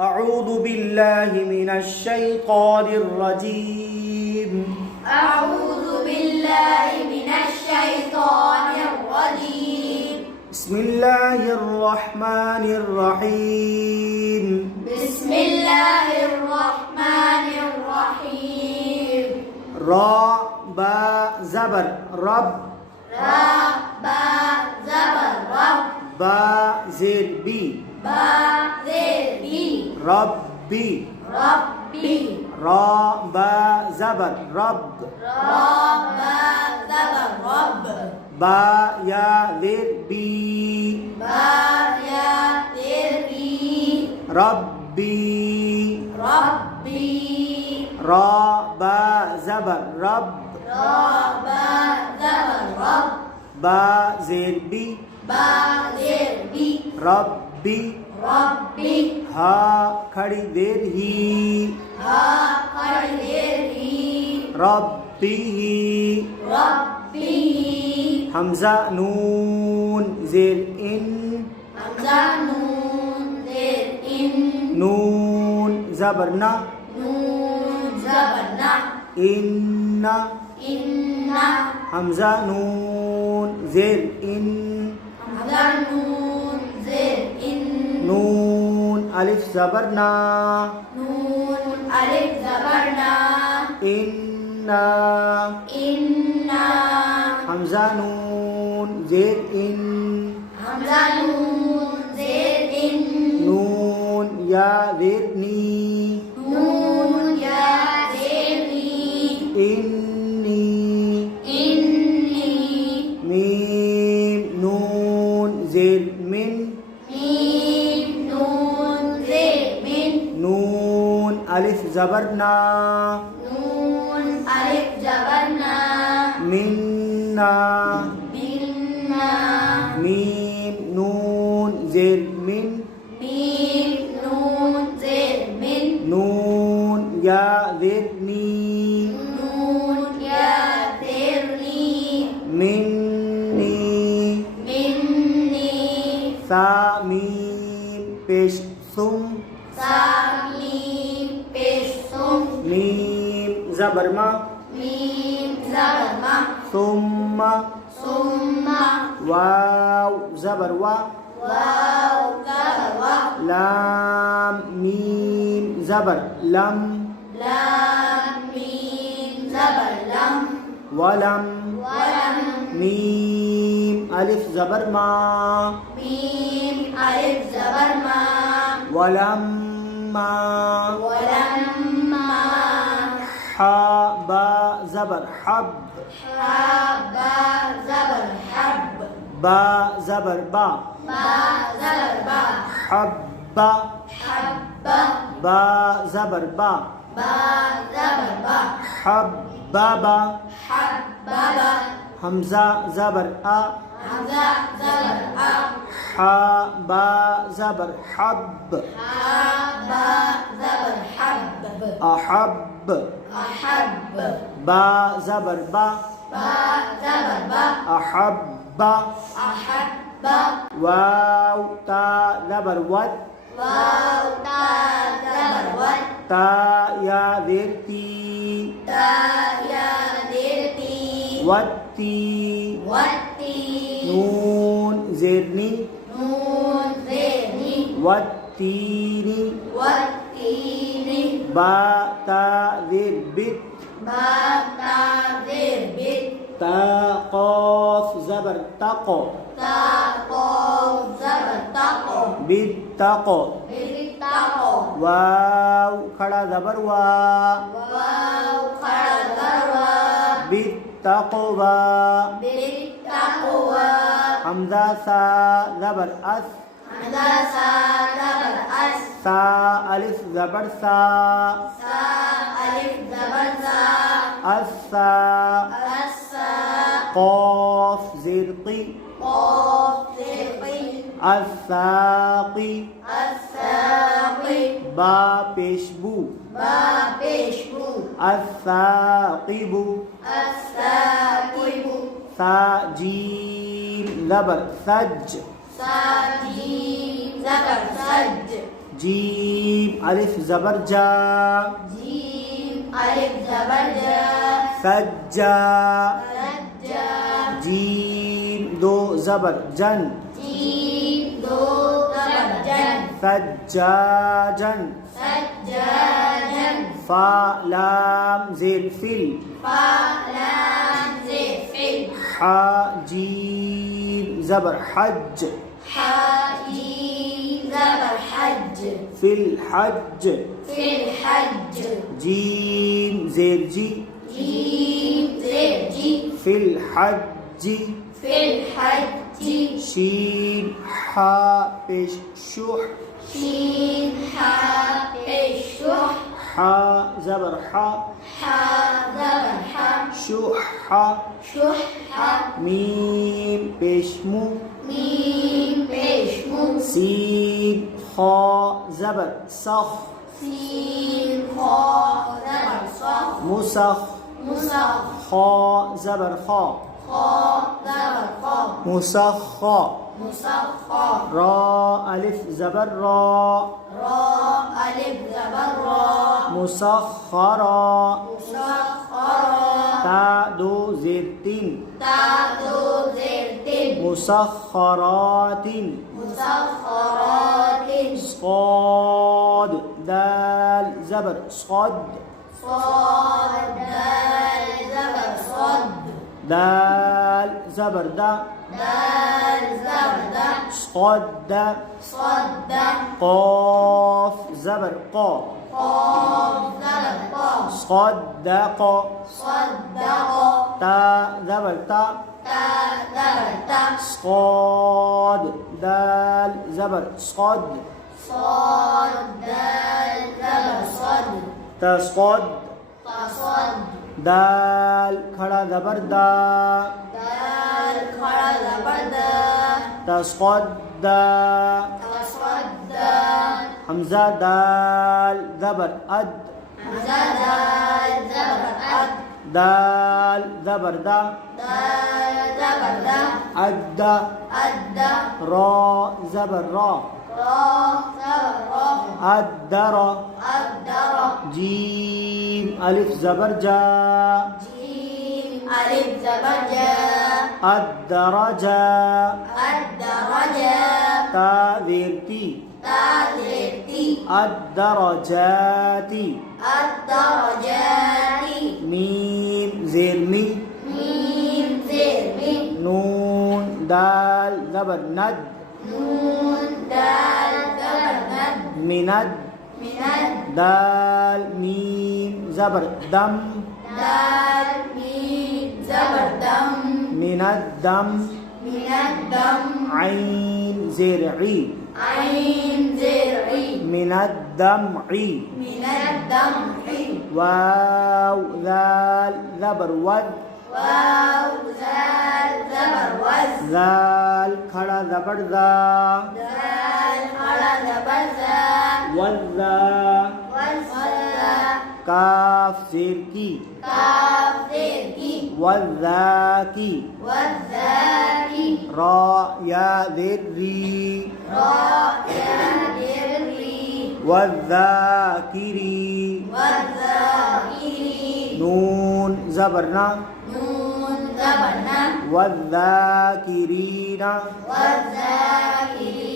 أعوذ بالله من الشيطان الرجيم أعوذ بالله من الشيطان الرجيم بسم الله الرحمن الرحيم بسم الله الرحمن الرحيم را با زبر رب را با زبر رب با زير بي با زير بي ربي ربي را با زبر رب را با زبر رب با يا زير بي با يا زير بي ربي ربي را با زبر رب را با زبر رب با زير بي با زير بي ربي ربي ها खड़ी देर ही ها खड़ देर ही रब्बी रब्बी हमजा नून जेर इन हमजा नून देर इन नून जबरना नून जबरना इन्ना इन्ना हमजा नून जेर इन हमजा नून देर इन नून अलिफ जबरना नून अलिफ जबरना इन्ना इन्ना हमजा नून जेर इन हमजा नून देर इन नून या जेरनी नून या देवी इन्नी इन्नी मीम नून जेर मिन मीम नून देर मिन नून अलिफ जबरना नून अलिफ जबरना मिन्ना मिन्ना मीम नून जेर मिन मीम नून देर मिन नून या जेरनी नून या देवनी मिन्नी मिन्नी सा मीम पेश सुम सामीम पेशुम मीम जबरमा मीम जबरमा सुम्मा सुम्मा वाव जबर वा वाव जबरवा लाम मीम जबर लम लाम मीम जबर लम वलम वलम मीम अलिफ जबर मा मीम अलिफ जबर मा वलम्मा वलम्मा हा बा जबर हब हा बा जबर हब बा जबर बा बा जबर बा हब्बा हब्बा बा जबर बा बा जबर बा हब्बाबा हब्बाबा हमजा जबर आ हमजा जबर आ हा बा जबर हब हा बा जबर हब अहब अहब बा जबर बा बा जबर बा अहब्बा अहब्बा वाव ता जबर वत वाव ता जबर वत ता या देरती ता या देती वत्ती वत्ती नून जेरनी नून देनी वत्तीनी वत्तीनी बा ता जेर बित बा ता देर बित ता قاف زبر تقو ता قاف जबर ताको بالتقو बिताको वाव खड़ा जबर वा वाव खड़ा गरवा بالتقوى बिताकोवा हमजा सा जबर अस हमजा सा जबर अस सा अलिफ जबर सा सा अलिफ जबर सा अस्सा अस्सा قاف زرقي قاف ذقي الساقي الساقي با पेशबू با पेशबू الثاقب الساقب सा जीम जबर सज साजीम जबर सज जीम ألف زبر جا جيم ألف زبر جا ثجا سجا جيم دو زبر جن جيم دو زبر جن ثجاجا سجاجا فا لام زير فيل فا لام زين فل حا جيم زبر حج حاجيم زبر حج في الحج في الحج جيم زير جي جيم زين جي في الحج في الحج شين حا بش شح شين حا الشح حا زبر حا حا زبر حا شح شح ميم بشمو ميم بشمو سين خا زبر صخ سين خا زبر صف مسخ مصف خا زبر خا خا زبر خا مسخا مصفى را ألف زبر را را ألف زبر را مسخرا مسخرا تا دو زير تين تا دو زين تن مسخرات مسخرات صاد دال زبر صد صاد دال زبر صد دال زبر دا دال زبر دا صد صد قاف زبر قا قاف زبر قا صدق صدق تا زبر تا تا زبر تا صاد دال زبر صد صاد دال زبر صد تصد تصد دال کھڑا زبر دا دال خڑا زبر دا تصد تصد حمزة دال زبر أد حمزة دال زبر أد دال زبر دا دال زبر دا أد أد را زبر را را زبر را أدر أدر جيم ألف زبر جا جيم ألف زبر جا الدرجة الدرجة تا ذيرتي تا زيتي الدرجات الدرجات ميم زير مي ميم زير ميم نون دال زبر ند نون دال زبر ند مند من دال ميم زبر دم دال ميم زبر دم من الدم من الدم عين زرعي عين زرعي من الدمع من الدمع واو ذال زبر ود واو زال زبر وز ذال کھڑا زبر ذا دال خڑا زبر ذا والذا والذا کاف زیر کی کاف زیر کی والذاکی والذاکی را یا زیر ری را یا زیر ری والذاکری والذاکری نون زبرنا نون زبرنا والذاکرین والذاکرین